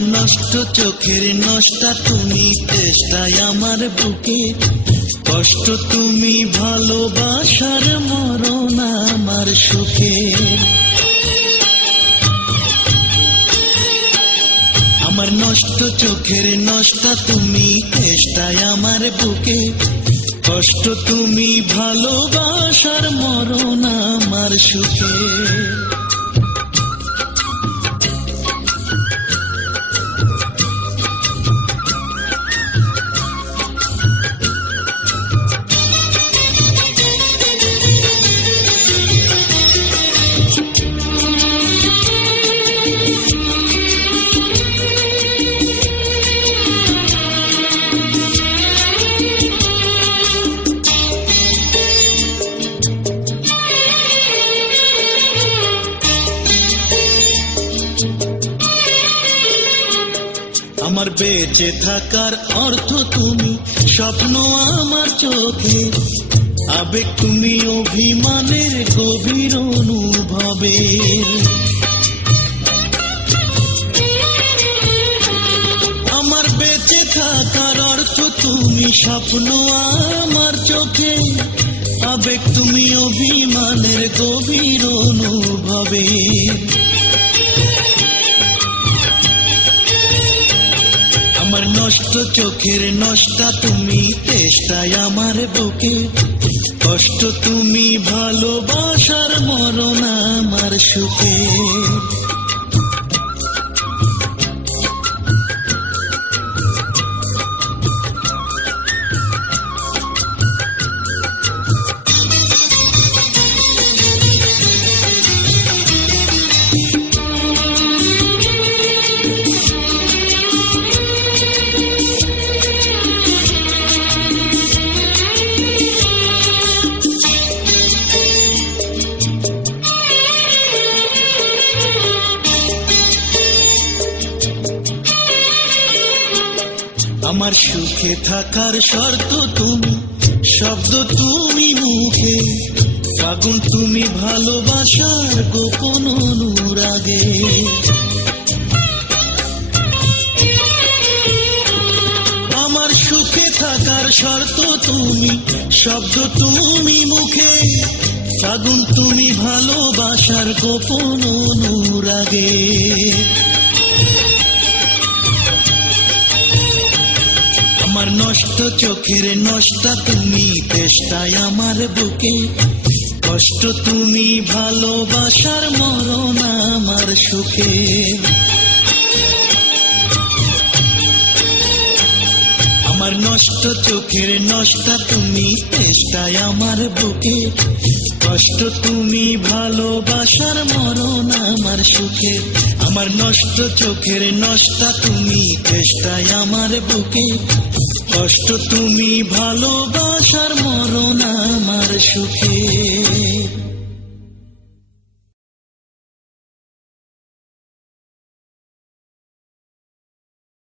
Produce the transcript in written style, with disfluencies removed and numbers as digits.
নষ্ট চোখের নষ্টা তুমি, তেষ্টায় আমার বুকে কষ্ট তুমি, ভালোবাসার মরণ আমার সুখে। আমার নষ্ট চোখের নষ্টা তুমি, তেষ্টায় আমার বুকে কষ্ট তুমি, ভালোবাসার মরণ আমার সুখে। আমার বেঁচে থাকার অর্থ তুমি, স্বপ্ন আমার চোখে, আবেগ তুমি, অভিমানের গভীর অনুভবে। আমার বেঁচে থাকার অর্থ তুমি, স্বপ্ন আমার চোখে, আবেগ তুমি, অভিমানের গভীর অনুভবে। আমার নষ্ট চোখের নষ্টা তুমি, তেষ্টায় আমার বুকে কষ্ট তুমি, ভালোবাসার মরণ আমার সুখে। আমার সুখে থাকার শর্ত তুমি, শব্দ তুমি মুখে, ফাগুন তুমি, ভালোবাসার গোপন অনুরাগে। আমার সুখে থাকার শর্ত তুমি, শব্দ তুমি মুখে, ফাগুন তুমি, ভালোবাসার গোপন অনুরাগে। আমার নষ্ট চোখের নষ্টা তুমি, তেষ্টায় আমার বুকে কষ্ট তুমি, ভালোবাসার মরণ আমার সুখে। আমার নষ্ট চোখের নষ্টা তুমি, তেষ্টায় আমার বুকে কষ্ট তুমি, ভালোবাসার মরণ আমার সুখে। আমার নষ্ট চোখের নষ্টা তুমি, তেষ্টায় আমার বুকে কষ্ট তুমি, ভালোবাসার মরণ আমার সুখে।